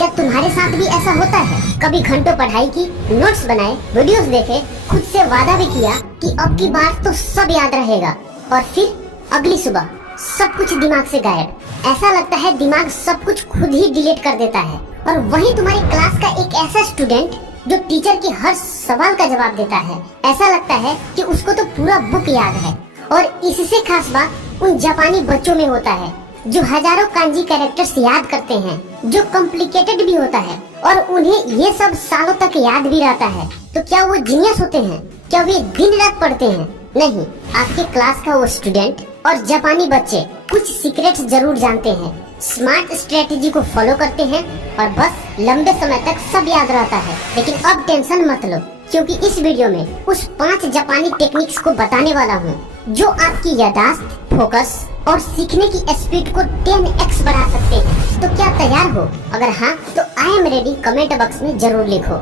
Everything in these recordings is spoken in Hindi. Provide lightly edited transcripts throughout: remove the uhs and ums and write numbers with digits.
क्या तुम्हारे साथ भी ऐसा होता है? कभी घंटों पढ़ाई की, नोट्स बनाए, वीडियोस देखे, खुद से वादा भी किया कि अब की बार तो सब याद रहेगा, और फिर अगली सुबह सब कुछ दिमाग से गायब। ऐसा लगता है दिमाग सब कुछ खुद ही डिलीट कर देता है। और वहीं तुम्हारी क्लास का एक ऐसा स्टूडेंट जो टीचर के हर सवाल का जवाब देता है, ऐसा लगता है कि उसको तो पूरा बुक याद है। और इससे खास बात उन जापानी बच्चों में होता है जो हजारों कांजी कैरेक्टर्स याद करते हैं, जो कॉम्प्लिकेटेड भी होता है और उन्हें ये सब सालों तक याद भी रहता है। तो क्या वो जीनियस होते हैं? क्या वे दिन रात पढ़ते हैं? नहीं, आपके क्लास का वो स्टूडेंट और जापानी बच्चे कुछ सीक्रेट्स जरूर जानते हैं, स्मार्ट स्ट्रेटेजी को फॉलो करते हैं और बस लंबे समय तक सब याद रहता है। लेकिन अब टेंशन मत लो, क्योंकि इस वीडियो में उस 5 जापानी टेक्निक्स को बताने वाला हूँ जो आपकी याददाश्त, फोकस और सीखने की स्पीड को 10x बढ़ा सकते हैं। तो क्या तैयार हो? अगर हाँ तो I am ready comment box में जरूर लिखो।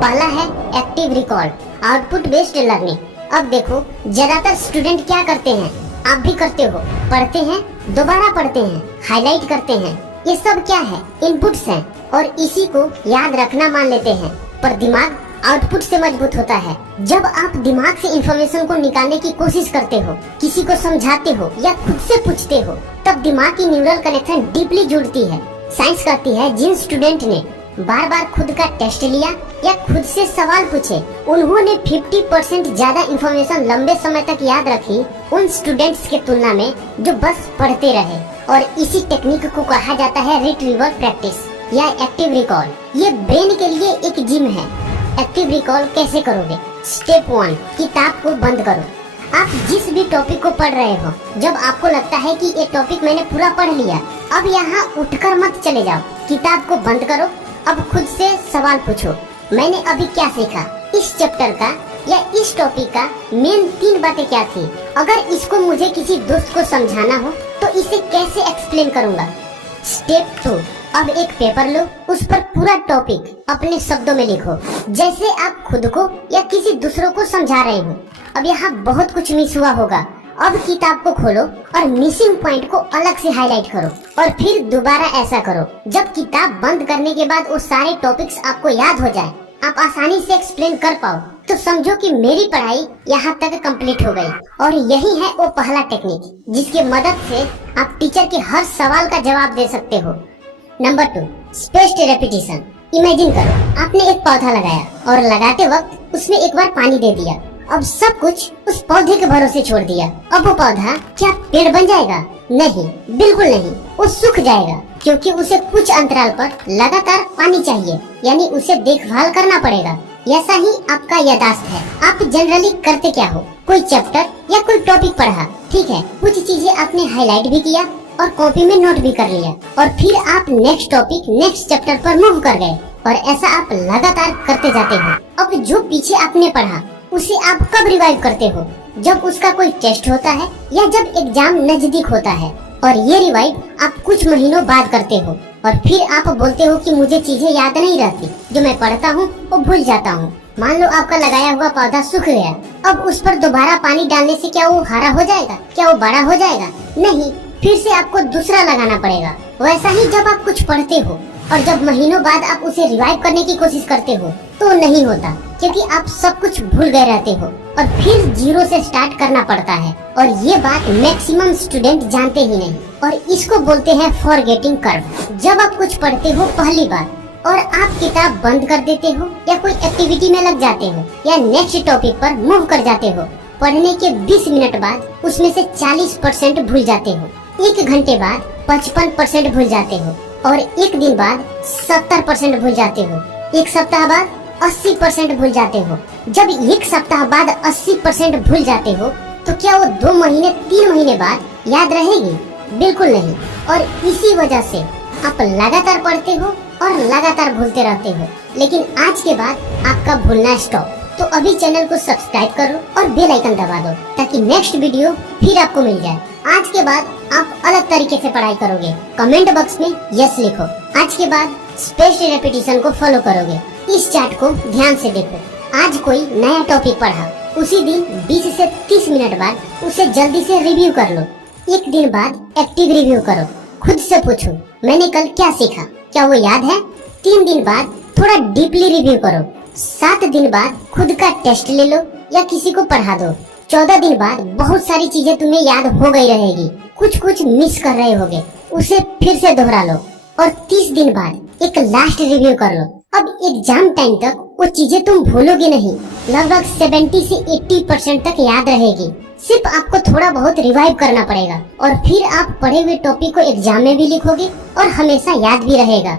पहला है active recall, output based learning. अब देखो, ज्यादातर स्टूडेंट क्या करते हैं, आप भी करते हो, पढ़ते हैं, दोबारा पढ़ते हैं, हाईलाइट करते हैं। ये सब क्या है? इनपुट्स हैं और इसी को याद रखना मान लेते हैं। पर दिमाग आउटपुट से मजबूत होता है। जब आप दिमाग से इंफॉर्मेशन को निकालने की कोशिश करते हो, किसी को समझाते हो या खुद से पूछते हो, तब दिमाग की न्यूरल कनेक्शन डीपली जुड़ती है। साइंस कहती है जिन स्टूडेंट ने बार बार खुद का टेस्ट लिया या खुद से सवाल पूछे, उन्होंने 50% ज्यादा इंफॉर्मेशन लंबे समय तक याद रखी उन स्टूडेंट्स के तुलना में जो बस पढ़ते रहे। और इसी टेक्निक को कहा जाता है रिट्रीवल प्रैक्टिस या एक्टिव रिकॉल। ये ब्रेन के लिए एक जिम है। एक्टिव रिकॉल कैसे करोगे? स्टेप 1, किताब को बंद करो। आप जिस भी टॉपिक को पढ़ रहे हो, जब आपको लगता है कि ये टॉपिक मैंने पूरा पढ़ लिया, अब यहाँ उठकर मत चले जाओ, किताब को बंद करो। अब खुद से सवाल पूछो, मैंने अभी क्या सीखा? इस चैप्टर का या इस टॉपिक का मेन 3 बातें क्या थी? अगर इसको मुझे किसी दोस्त को समझाना हो तो इसे कैसे एक्सप्लेन करूँगा? स्टेप 2, अब एक पेपर लो, उस पर पूरा टॉपिक अपने शब्दों में लिखो, जैसे आप खुद को या किसी दूसरों को समझा रहे हो। अब यहाँ बहुत कुछ मिस हुआ होगा। अब किताब को खोलो और मिसिंग पॉइंट को अलग से हाईलाइट करो और फिर दोबारा ऐसा करो। जब किताब बंद करने के बाद वो सारे टॉपिक्स आपको याद हो जाए, आप आसानी से एक्सप्लेन कर पाओ, तो समझो कि मेरी पढ़ाई यहाँ तक कंप्लीट हो गई। और यही है वो पहला टेक्निक जिसकी मदद से आप टीचर के हर सवाल का जवाब दे सकते हो। Number 2, spaced repetition. इमेजिन करो आपने एक पौधा लगाया और लगाते वक्त उसमें एक बार पानी दे दिया। अब सब कुछ उस पौधे के भरोसे छोड़ दिया। अब वो पौधा क्या पेड़ बन जाएगा? नहीं, बिल्कुल नहीं, वो सूख जाएगा, क्योंकि उसे कुछ अंतराल पर लगातार पानी चाहिए, यानी उसे देखभाल करना पड़ेगा। ऐसा ही आपका याददाश्त है। आप जनरली करते क्या हो? कोई चैप्टर या कोई टॉपिक पढ़ा, ठीक है, कुछ चीजें आपने हाईलाइट भी किया और कॉपी में नोट भी कर लिया, और फिर आप नेक्स्ट टॉपिक, नेक्स्ट चैप्टर पर मूव कर गए, और ऐसा आप लगातार करते जाते हो। अब जो पीछे आपने पढ़ा उसे आप कब रिवाइव करते हो? जब उसका कोई टेस्ट होता है या जब एग्जाम नजदीक होता है। और ये रिवाइव आप कुछ महीनों बाद करते हो, और फिर आप बोलते हो कि मुझे चीजें याद नहीं रहती, जो मैं पढ़ता हूँ वो भूल जाता हूँ। मान लो आपका लगाया हुआ पौधा सूख गया, अब उस पर दोबारा पानी डालने से क्या वो हरा हो जाएगा? क्या वो बड़ा हो जाएगा? नहीं, फिर से आपको दूसरा लगाना पड़ेगा। वैसा ही जब आप कुछ पढ़ते हो और जब महीनों बाद आप उसे रिवाइव करने की कोशिश करते हो तो नहीं होता, क्योंकि आप सब कुछ भूल गए रहते हो और फिर जीरो से स्टार्ट करना पड़ता है। और ये बात मैक्सिमम स्टूडेंट जानते ही नहीं, और इसको बोलते हैं फॉरगेटिंग कर्व। जब आप कुछ पढ़ते हो पहली बार और आप किताब बंद कर देते हो या कोई एक्टिविटी में लग जाते हो या नेक्स्ट टॉपिक पर मूव कर जाते हो, पढ़ने के 20 मिनट बाद उसमें से 40% भूल जाते हो, 1 घंटे बाद 55% भूल जाते हो, और 1 दिन बाद 70% भूल जाते हो, 1 सप्ताह बाद 80% भूल जाते हो। जब 1 सप्ताह बाद 80% भूल जाते हो तो क्या वो 2 महीने 3 महीने बाद याद रहेगी? बिल्कुल नहीं। और इसी वजह से आप लगातार पढ़ते हो और लगातार भूलते रहते हो। लेकिन आज के बाद आपका भूलना स्टॉप। तो अभी चैनल को सब्सक्राइब करो और बेल आइकन दबा दो, ताकि नेक्स्ट वीडियो फिर आपको मिल जाए। आज के बाद आप अलग तरीके से पढ़ाई करोगे। कमेंट बॉक्स में यस लिखो। आज के बाद स्पेस्ड रेपिटेशन को फॉलो करोगे। इस चार्ट को ध्यान से देखो। आज कोई नया टॉपिक पढ़ा, उसी दिन 20 से 30 मिनट बाद उसे जल्दी से रिव्यू कर लो। 1 दिन बाद एक्टिव रिव्यू करो। खुद से पूछो, मैंने कल क्या सीखा? क्या वो याद है? 3 दिन बाद थोड़ा डीपली रिव्यू करो। 7 दिन बाद खुद का टेस्ट ले लो या किसी को पढ़ा दो। 14 दिन बाद बहुत सारी चीजें तुम्हें याद हो गई रहेगी, कुछ कुछ मिस कर रहे होगे, उसे फिर से दोहरा लो। और 30 दिन बाद एक लास्ट रिव्यू कर लो। अब एग्जाम टाइम तक वो चीजें तुम भूलोगे नहीं, लगभग 70 से 80% तक याद रहेगी। सिर्फ आपको थोड़ा बहुत रिवाइव करना पड़ेगा और फिर आप पढ़े हुए टॉपिक को एग्जाम में भी लिखोगे और हमेशा याद भी रहेगा।